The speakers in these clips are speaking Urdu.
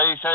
ISI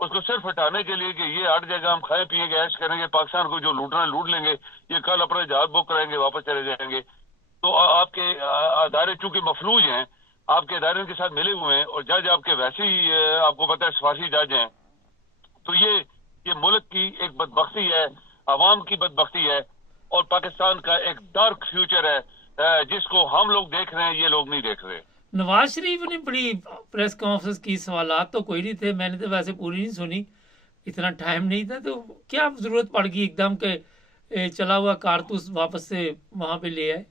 اس کو صرف ہٹانے کے لیے کہ یہ ہٹ جائے گا، ہم کھائیں پیئیں گے، عیش کریں گے، پاکستان کو جو لوٹنا ہے لوٹ لیں گے، یہ کل اپنے جہاز بک کرائیں گے، واپس چلے جائیں گے. تو آپ کے ادارے چونکہ مفلوج ہیں، آپ کے ادارے کے ساتھ ملے ہوئے ہیں، اور جج آپ کے ویسے ہی آپ کو پتہ ہے سفارشی جج ہیں. تو یہ ملک کی ایک بدبختی ہے، عوام کی بدبختی ہے، اور پاکستان کا ایک ڈارک فیوچر ہے جس کو ہم لوگ دیکھ رہے ہیں، یہ لوگ نہیں دیکھ رہے. نواز شریف نے بڑی پریس کانفرنس کی، سوالات تو کوئی نہیں تھے، میں نے تو ویسے پوری نہیں سنی، اتنا ٹائم نہیں تھا، تو کیا ضرورت پڑ گئی ایک دم کہ چلا ہوا کارتوس واپس سے وہاں پہ لے آئے؟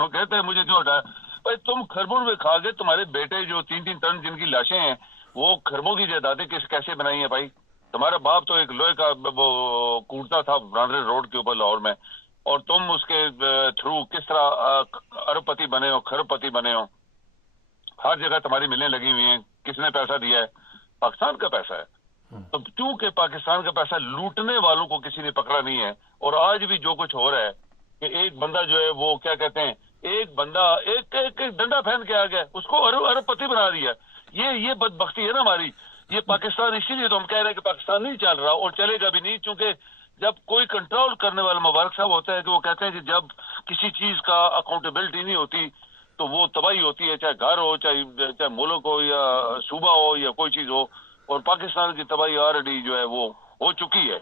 وہ کہتے ہیں مجھے جو ہٹایا. بھائی تم خربوں میں کھا گئے، تمہارے بیٹے جو 3 ٹن جن کی لاشیں ہیں وہ خربوں کی جائیدادیں کیسے بنائی ہیں بھائی؟ تمہارا باپ تو ایک لوہے کا وہ کوٹتا تھا برانڈے روڈ کے اوپر لاہور میں، اور تم اس کے تھرو کس طرح ارب پتی بنے ہو، خرب پتی بنے ہو. ہر جگہ تمہاری ملیں لگی ہوئی ہیں. کس نے پیسہ دیا ہے؟ پاکستان کا پیسہ ہے. تو کیونکہ پاکستان کا پیسہ لوٹنے والوں کو کسی نے پکڑا نہیں ہے، اور آج بھی جو کچھ ہو رہا ہے کہ ایک بندہ جو ہے وہ کیا کہتے ہیں، ایک بندہ ایک ڈنڈا پھین کے آ گیا، اس کو ارب پتی بنا دیا. یہ بدبختی ہے نا ہماری. یہ پاکستان، اسی لیے تو ہم کہہ رہے ہیں کہ پاکستان نہیں چل رہا اور چلے گا بھی نہیں، چونکہ جب کوئی کنٹرول کرنے والا مبارک صاحب ہوتا ہے کہ وہ کہتے ہیں کہ جب کسی چیز کا اکاؤنٹیبلٹی نہیں ہوتی تو وہ تباہی ہوتی ہے، چاہے گھر ہو، چاہے ملک ہو، یا صوبہ ہو، یا کوئی چیز ہو. اور پاکستان کی تباہی آلریڈی جو ہے وہ ہو چکی ہے،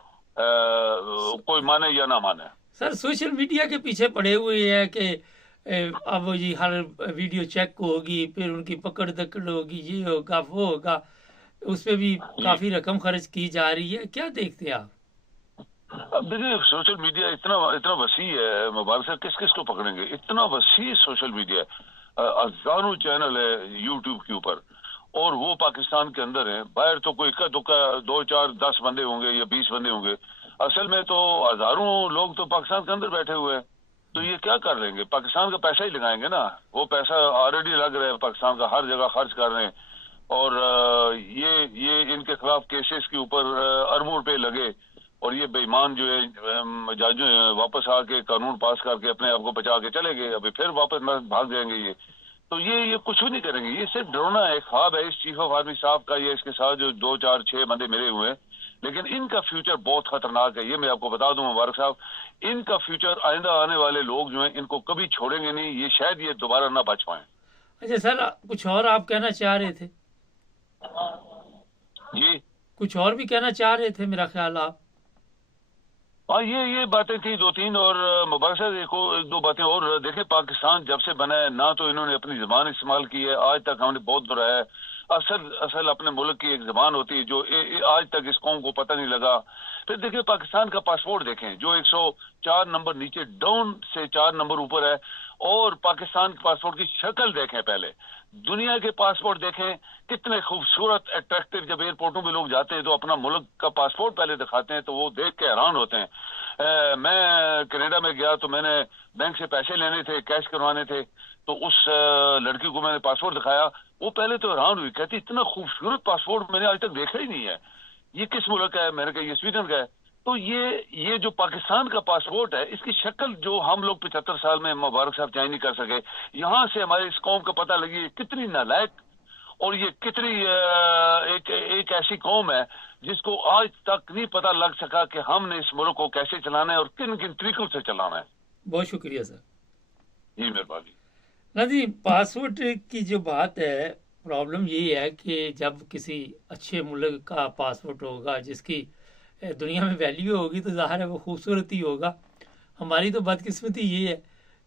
کوئی مانے یا نہ مانے. سر سوشل میڈیا کے پیچھے پڑے ہوئے ہیں کہ اب یہ ہر ویڈیو چیک ہوگی، پھر ان کی پکڑ دکڑ ہوگی، یہ ہوگا وہ ہوگا، اس پہ بھی کافی رقم خرچ کی جا رہی ہے. کیا دیکھتے ہیں آپ؟ اب دیکھیے سوشل میڈیا اتنا وسیع ہے، مبارک صاحب کس کو پکڑیں گے؟ اتنا وسیع سوشل میڈیا ہے، ہزاروں چینل ہے یوٹیوب کے اوپر، اور وہ پاکستان کے اندر ہیں. باہر تو کوئی اکا دکا 2 4 10 بندے ہوں گے یا 20 بندے ہوں گے، اصل میں تو ہزاروں لوگ تو پاکستان کے اندر بیٹھے ہوئے ہیں. تو یہ کیا کر لیں گے؟ پاکستان کا پیسہ ہی لگائیں گے نا. وہ پیسہ آلریڈی لگ رہا ہے، پاکستان کا ہر جگہ خرچ کر رہے ہیں، اور یہ ان کے خلاف کیسز کے اوپر اربوں روپے لگے، اور یہ بے ایمان جو ہے جج واپس آ کے قانون پاس کر کے اپنے آپ کو بچا کے چلے گئے، ابھی پھر واپس بھاگ جائیں گے. یہ کچھ نہیں کریں گے. یہ صرف ڈرونا ہے، خواب ہے اس چیف آف آرمی صاحب کا. یہ اس کے ساتھ جو 2 4 6 بندے ملے ہوئے ہیں، لیکن ان کا فیوچر بہت خطرناک ہے. یہ میں آپ کو بتا دوں مبارک صاحب، ان کا فیوچر آئندہ آنے والے لوگ جو ہیں ان کو کبھی چھوڑیں گے نہیں. یہ شاید یہ دوبارہ نہ بچ پائیں. اچھا سر، کچھ اور آپ کہنا چاہ رہے تھے؟ جی کچھ اور بھی کہنا چاہ رہے تھے میرا خیال آپ. ہاں، یہ باتیں تھیں 2 3، اور مبارک صاحب ایک 2 باتیں اور. دیکھیں پاکستان جب سے بنا ہے، نہ تو انہوں نے اپنی زبان استعمال کی ہے، آج تک ہم نے بہت دہرایا ہے. اصل اپنے ملک کی ایک زبان ہوتی ہے جو آج تک اس قوم کو پتہ نہیں لگا. پھر دیکھیں پاکستان کا پاسپورٹ دیکھیں جو 104 نمبر نیچے ڈاؤن سے 4 نمبر اوپر ہے، اور پاکستان کے پاسپورٹ کی شکل دیکھیں. پہلے دنیا کے پاسپورٹ دیکھیں کتنے خوبصورت اٹریکٹیو. جب ایئرپورٹوں پہ لوگ جاتے ہیں تو اپنا ملک کا پاسپورٹ پہلے دکھاتے ہیں تو وہ دیکھ کے حیران ہوتے ہیں. میں کینیڈا میں گیا تو میں نے بینک سے پیسے لینے تھے، کیش کروانے تھے، تو اس لڑکی کو میں نے پاسپورٹ دکھایا. وہ پہلے تو حیران ہوئی، کہتی اتنا خوبصورت پاسپورٹ میں نے آج تک دیکھا ہی نہیں ہے، یہ کس ملک کا ہے؟ میں نے کہا یہ سویڈن کا ہے. تو یہ جو پاکستان کا پاسپورٹ ہے، اس کی شکل جو ہم لوگ 75 سال میں مبارک صاحب چینج نہیں کر سکے. یہاں سے ہمارے اس قوم کا پتہ لگی کتنی نالائق اور یہ کتنی ایک ایسی قوم ہے جس کو آج تک نہیں پتہ لگ سکا کہ ہم نے اس ملک کو کیسے چلانا ہے اور کن کن طریقوں سے چلانا ہے. بہت شکریہ سر. جی مہربانی. نا جی، پاسپورٹ کی جو بات ہے، پرابلم یہ ہے کہ جب کسی اچھے ملک کا پاسپورٹ ہوگا جس کی دنیا میں ویلیو ہوگی تو ظاہر ہے وہ خوبصورت ہی ہوگا. ہماری تو بدقسمتی یہ ہے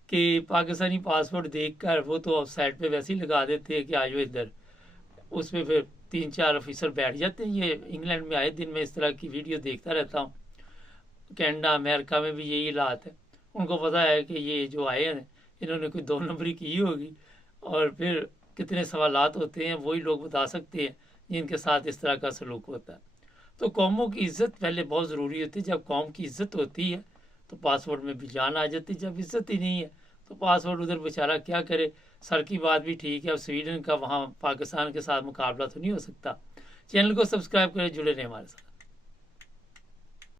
کہ پاکستانی پاسپورٹ دیکھ کر وہ تو آف سائڈ پہ ویسے ہی لگا دیتے ہیں کہ آجو ادھر، اس پہ پھر 3 4 آفیسر بیٹھ جاتے ہیں. یہ انگلینڈ میں آئے دن میں اس طرح کی ویڈیو دیکھتا رہتا ہوں. کینیڈا امریکہ میں بھی یہی حالات ہے. ان کو پتہ ہے کہ یہ جو آئے ہیں انہوں نے کوئی 2 نمبری کی ہوگی، اور پھر کتنے سوالات ہوتے ہیں وہی لوگ بتا سکتے ہیں جن کے ساتھ اس طرح کا سلوک ہوتا ہے. تو قوموں کی عزت پہلے بہت ضروری ہوتی ہے. جب قوم کی عزت ہوتی ہے تو پاسپورٹ میں بھی جان آ جاتی. جب عزت ہی نہیں ہے تو پاسپورٹ ادھر بیچارہ کیا کرے. سر کی بات بھی ٹھیک ہے، اب سویڈن کا وہاں پاکستان کے ساتھ مقابلہ تو نہیں ہو سکتا. چینل کو سبسکرائب کریں، جڑے رہیں ہمارے ساتھ.